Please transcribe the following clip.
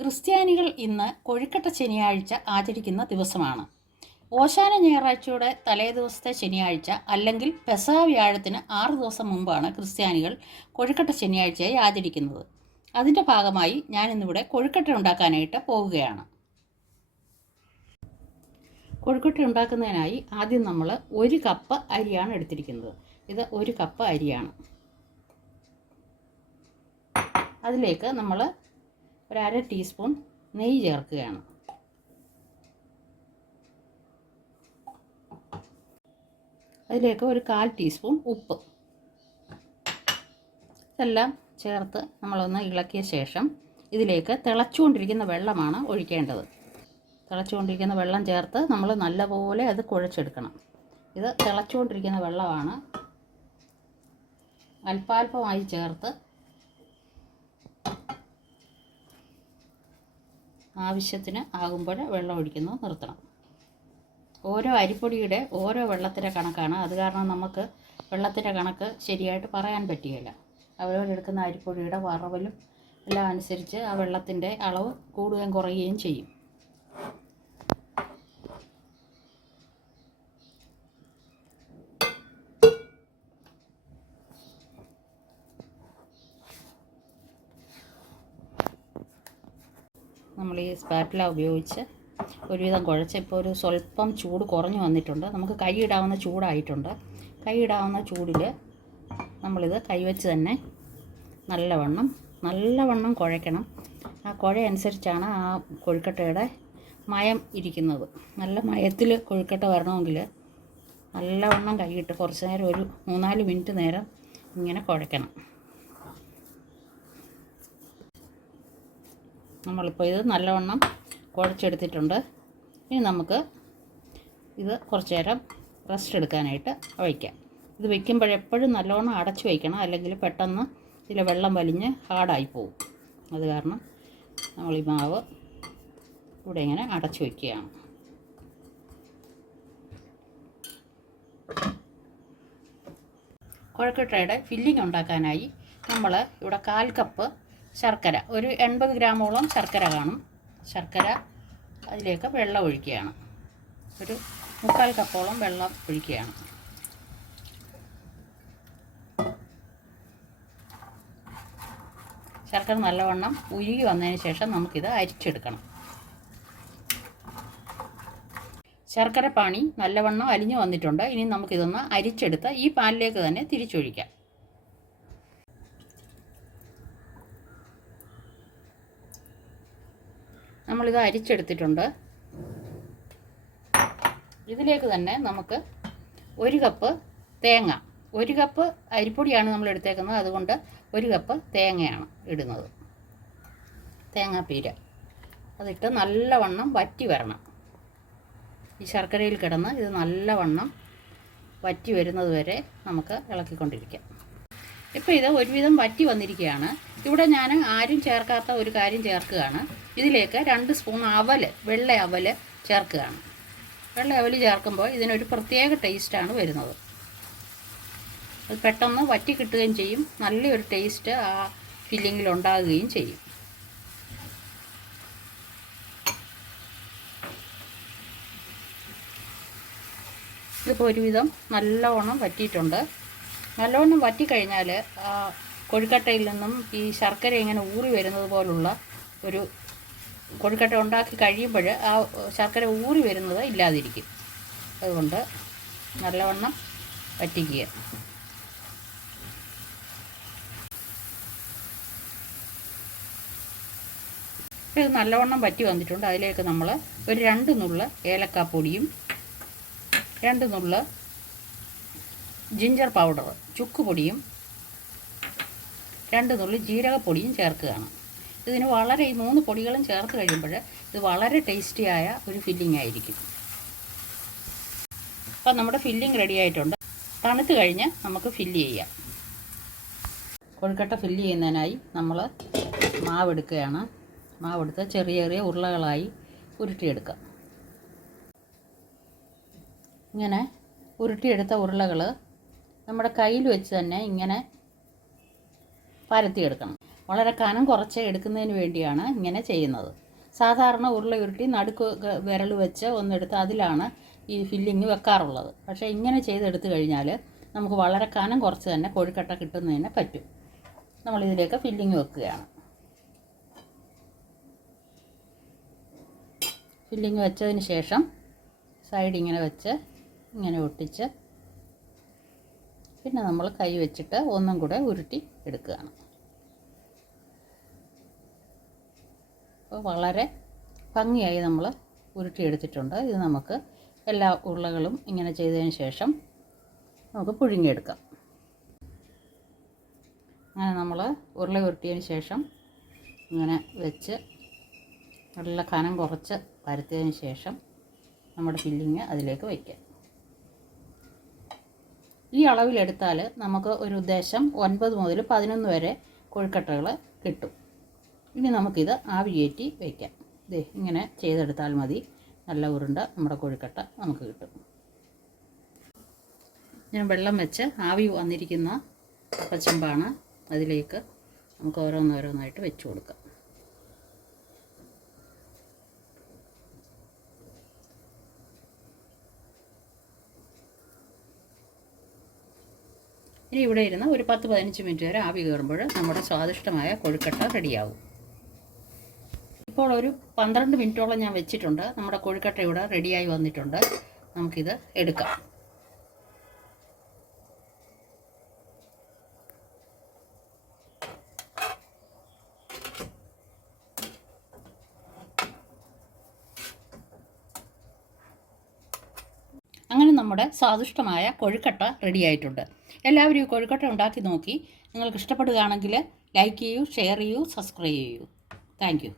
ക്രിസ്ത്യാനികൾ ഇന്ന് കൊഴുക്കട്ട ശനിയാഴ്ച ആചരിക്കുന്ന ദിവസമാണ്. ഓശാന ഞായറാഴ്ചയുടെ തലേദിവസത്തെ ശനിയാഴ്ച അല്ലെങ്കിൽ പെസഹ വ്യാഴത്തിന് 6 ദിവസം മുമ്പാണ് ക്രിസ്ത്യാനികൾ കൊഴുക്കട്ട ശനിയാഴ്ചയായി ആചരിക്കുന്നത്. അതിൻ്റെ ഭാഗമായി ഞാനിന്നിവിടെ കൊഴുക്കട്ട ഉണ്ടാക്കാനായിട്ട് പോവുകയാണ്. കൊഴുക്കട്ട ഉണ്ടാക്കുന്നതിനായി ആദ്യം നമ്മൾ 1 കപ്പ് അരിയാണ് എടുത്തിരിക്കുന്നത്. ഇത് 1 കപ്പ് അരിയാണ്. അതിലേക്ക് നമ്മൾ ഒരു 1/2 ടീസ്പൂൺ നെയ്യ് ചേർക്കുകയാണ്. അതിലേക്ക് ഒരു 1/4 ടീസ്പൂൺ ഉപ്പ്. ഇതെല്ലാം ചേർത്ത് നമ്മളൊന്ന് ഇളക്കിയ ശേഷം ഇതിലേക്ക് തിളച്ചുകൊണ്ടിരിക്കുന്ന വെള്ളമാണ് ഒഴിക്കേണ്ടത്. തിളച്ചുകൊണ്ടിരിക്കുന്ന വെള്ളം ചേർത്ത് നമ്മൾ നല്ലപോലെ അത് കുഴച്ചെടുക്കണം. ഇത് തിളച്ചുകൊണ്ടിരിക്കുന്ന വെള്ളമാണ്. അല്പാൽപമായി ചേർത്ത് ആവശ്യത്തിന് ആകുമ്പോൾ വെള്ളം ഒഴിക്കുന്നത് നിർത്തണം. ഓരോ അരിപ്പൊടിയുടെ ഓരോ വെള്ളത്തിൻ്റെ കണക്കാണ്. അത് കാരണം നമുക്ക് വെള്ളത്തിൻ്റെ കണക്ക് ശരിയായിട്ട് പറയാൻ പറ്റുകയില്ല. അവരവരെടുക്കുന്ന അരിപ്പൊടിയുടെ വറവലും എല്ലാം അനുസരിച്ച് ആ വെള്ളത്തിൻ്റെ അളവ് കൂടുകയും കുറയുകയും ചെയ്യും. നമ്മൾ ഈ സ്പാറ്റുല ഉപയോഗിച്ച് ഒരുവിധം കുഴച്ച് ഇപ്പോൾ ഒരു സ്വല്പം ചൂട് കുറഞ്ഞു വന്നിട്ടുണ്ട്. നമുക്ക് കൈയിടാവുന്ന ചൂടായിട്ടുണ്ട്. കൈയിടാവുന്ന ചൂടിൽ നമ്മളിത് കൈവച്ച് തന്നെ നല്ലവണ്ണം കുഴയ്ക്കണം. ആ കുഴ അനുസരിച്ചാണ് ആ കൊഴുക്കട്ടയുടെ മയം ഇരിക്കുന്നത്. നല്ല മയത്തിൽ കൊഴുക്കട്ട വരണമെങ്കിൽ നല്ലവണ്ണം കൈയിട്ട് കുറച്ച് നേരം ഒരു 3-4 മിനിറ്റ് നേരം ഇങ്ങനെ കുഴയ്ക്കണം. നമ്മളിപ്പോൾ ഇത് നല്ലവണ്ണം കുഴച്ചെടുത്തിട്ടുണ്ട്. ഇനി നമുക്ക് ഇത് കുറച്ച് നേരം റെസ്റ്റ് എടുക്കാനായിട്ട് വയ്ക്കാം. ഇത് വയ്ക്കുമ്പോഴെപ്പോഴും നല്ലവണ്ണം അടച്ചു വയ്ക്കണം, അല്ലെങ്കിൽ പെട്ടെന്ന് ഇതിൽ വെള്ളം വലിഞ്ഞ് ഹാർഡായി പോകും. അത് കാരണം നമ്മൾ ഈ മാവ് ഇവിടെ ഇങ്ങനെ അടച്ചു വയ്ക്കുകയാണ്. കൊഴുക്കട്ടയുടെ ഫില്ലിംഗ് ഉണ്ടാക്കാനായി നമ്മൾ ഇവിടെ 1/4 കപ്പ് ശർക്കര, ഒരു 80 ഗ്രാമോളം ശർക്കര കാണും. ശർക്കര അതിലേക്ക് വെള്ളം ഒഴിക്കുകയാണ്. ഒരു 3/4 കപ്പോളം വെള്ളം ഒഴിക്കുകയാണ്. ശർക്കര നല്ലവണ്ണം ഉരുകി വന്നതിന് ശേഷം നമുക്കിത് അരിച്ചെടുക്കണം. ശർക്കര പാനി നല്ലവണ്ണം അലിഞ്ഞു വന്നിട്ടുണ്ട്. ഇനി നമുക്കിതൊന്ന് അരിച്ചെടുത്ത് ഈ പാനിലേക്ക് തന്നെ തിരിച്ചൊഴിക്കാം. നമ്മളിത് അരിച്ചെടുത്തിട്ടുണ്ട്. ഇതിലേക്ക് തന്നെ നമുക്ക് 1 കപ്പ് തേങ്ങ, 1 കപ്പ് അരിപ്പൊടിയാണ് നമ്മൾ എടുത്തേക്കുന്നത്. അതുകൊണ്ട് 1 കപ്പ് തേങ്ങയാണ് ഇടുന്നത്. തേങ്ങാപ്പീര അതിട്ട് നല്ലവണ്ണം വറ്റി വരണം. ഈ ശർക്കരയിൽ കിടന്ന് ഇത് നല്ലവണ്ണം വറ്റി വരുന്നത് വരെ നമുക്ക് ഇളക്കിക്കൊണ്ടിരിക്കാം. ഇപ്പോൾ ഇത് ഒരുവിധം വറ്റി വന്നിരിക്കുകയാണ്. ഇവിടെ ഞാൻ ആരും ചേർക്കാത്ത ഒരു കാര്യം ചേർക്കുകയാണ്. ഇതിലേക്ക് 2 സ്പൂൺ അവൽ, വെള്ള അവൽ ചേർക്കുകയാണ്. വെള്ള അവൽ ചേർക്കുമ്പോൾ ഇതിനൊരു പ്രത്യേക ടേസ്റ്റാണ് വരുന്നത്. അത് പെട്ടെന്ന് വറ്റി കിട്ടുകയും ചെയ്യും. നല്ലൊരു ടേസ്റ്റ് ആ ഫില്ലിങ്ങിൽ ഉണ്ടാകുകയും ചെയ്യും. ഇതിപ്പോൾ ഒരുവിധം നല്ലവണ്ണം വറ്റിയിട്ടുണ്ട്. നല്ലവണ്ണം വറ്റിക്കഴിഞ്ഞാൽ കൊഴുക്കട്ടയിൽ നിന്നും ഈ ശർക്കര ഇങ്ങനെ ഊറി വരുന്നത് പോലുള്ള ഒരു കൊഴുക്കട്ട ഉണ്ടാക്കി കഴിയുമ്പോൾ ആ ശർക്കര ഊറി വരുന്നത് ഇല്ലാതിരിക്കും. അതുകൊണ്ട് നല്ലവണ്ണം വറ്റിക്കുക. ഇത് നല്ലവണ്ണം വറ്റി വന്നിട്ടുണ്ട്. അതിലേക്ക് നമ്മൾ ഒരു 2 നുള്ള് ഏലക്കാപ്പൊടിയും 2 നുള്ള് ജിഞ്ചർ പൗഡർ, ചുക്ക് പൊടിയും 2 നുള്ളി ജീരകപ്പൊടിയും ചേർക്കുകയാണ്. ഇതിന് വളരെ ഈ 3 പൊടികളും ചേർത്ത് കഴിയുമ്പോൾ ഇത് വളരെ ടേസ്റ്റിയായ ഒരു ഫില്ലിംഗ് ആയിരിക്കും. അപ്പം നമ്മുടെ ഫില്ലിംഗ് റെഡി ആയിട്ടുണ്ട്. തണുത്ത് കഴിഞ്ഞ് നമുക്ക് ഫില്ല് ചെയ്യാം. കൊഴുക്കട്ട ഫില്ല് ചെയ്യുന്നതിനായി നമ്മൾ മാവെടുക്കുകയാണ്. മാവെടുത്ത് ചെറിയ ചെറിയ ഉരുളകളായി ഉരുട്ടിയെടുക്കാം. ഇങ്ങനെ ഉരുട്ടിയെടുത്ത ഉരുളകൾ നമ്മുടെ കയ്യിൽ വെച്ച് തന്നെ ഇങ്ങനെ പരത്തിയെടുക്കണം. വളരെ കനം കുറച്ച് എടുക്കുന്നതിന് വേണ്ടിയാണ് ഇങ്ങനെ ചെയ്യുന്നത്. സാധാരണ ഉരുള ഉരുട്ടി നടുക്ക് വിരൽ വെച്ച് ഒന്നെടുത്ത് അതിലാണ് ഈ ഫില്ലിങ് വെക്കാറുള്ളത്. പക്ഷേ ഇങ്ങനെ ചെയ്തെടുത്തു കഴിഞ്ഞാൽ നമുക്ക് വളരെ കനം കുറച്ച് തന്നെ കോഴിക്കട്ട കിട്ടുന്നതിന് പറ്റും. നമ്മളിതിലേക്ക് ഫില്ലിങ് വെക്കുകയാണ്. ഫില്ലിങ് വെച്ചതിന് ശേഷം സൈഡ് ഇങ്ങനെ വെച്ച് ഇങ്ങനെ ഒട്ടിച്ച് പിന്നെ നമ്മൾ കൈ വെച്ചിട്ട് ഒന്നും കൂടെ ഉരുട്ടി എടുക്കുകയാണ്. അപ്പോൾ വളരെ ഭംഗിയായി നമ്മൾ ഉരുട്ടിയെടുത്തിട്ടുണ്ട്. ഇത് നമുക്ക് എല്ലാ ഉരുളകളും ഇങ്ങനെ ചെയ്തതിന് ശേഷം നമുക്ക് പുഴുങ്ങിയെടുക്കാം. അങ്ങനെ നമ്മൾ ഉരുള ഉരുട്ടിയതിന് ശേഷം ഇങ്ങനെ വെച്ച് നല്ല കനം കുറച്ച് പരത്തിയതിന് ശേഷം നമ്മുടെ ഫില്ലിങ് അതിലേക്ക് വയ്ക്കാം. ഈ അളവിലെടുത്താൽ നമുക്ക് ഒരു ഉദ്ദേശം 9 മുതൽ 11 വരെ കോഴിക്കട്ടകൾ കിട്ടും. ഇനി നമുക്കിത് ആവി കയറ്റി വയ്ക്കാം. ദേ ഇങ്ങനെ ചെയ്തെടുത്താൽ മതി. നല്ല ഉരുണ്ട നമ്മുടെ കോഴിക്കട്ട നമുക്ക് കിട്ടും. ഞാൻ വെള്ളം വെച്ച് ആവി വന്നിരിക്കുന്ന അപ്പച്ചമ്പാണ്. അതിലേക്ക് നമുക്ക് ഓരോന്നോരോന്നായിട്ട് വെച്ച് കൊടുക്കാം. ഇനി ഇവിടെ ഇരുന്ന് ഒരു 10-15 മിനിറ്റ് വരെ ആവി കയറുമ്പോൾ നമ്മുടെ സ്വാദിഷ്ടമായ കോഴിക്കട്ട റെഡിയാവും. ഇപ്പോൾ ഒരു 12 മിനിറ്റോളം ഞാൻ വെച്ചിട്ടുണ്ട്. നമ്മുടെ കോഴിക്കട്ട ഇവിടെ റെഡിയായി വന്നിട്ടുണ്ട്. നമുക്കിത് എടുക്കാം. അങ്ങനെ നമ്മുടെ സ്വാദിഷ്ടമായ കോഴിക്കട്ട റെഡിയായിട്ടുണ്ട്. എല്ലാവരും ഈ കോഴിക്കട്ട ഉണ്ടാക്കി നോക്കി നിങ്ങൾക്ക് ഇഷ്ടപ്പെടുകയാണെങ്കിൽ ലൈക്ക് ചെയ്യൂ, ഷെയർ ചെയ്യൂ, സബ്സ്ക്രൈബ് ചെയ്യൂ. Thank you.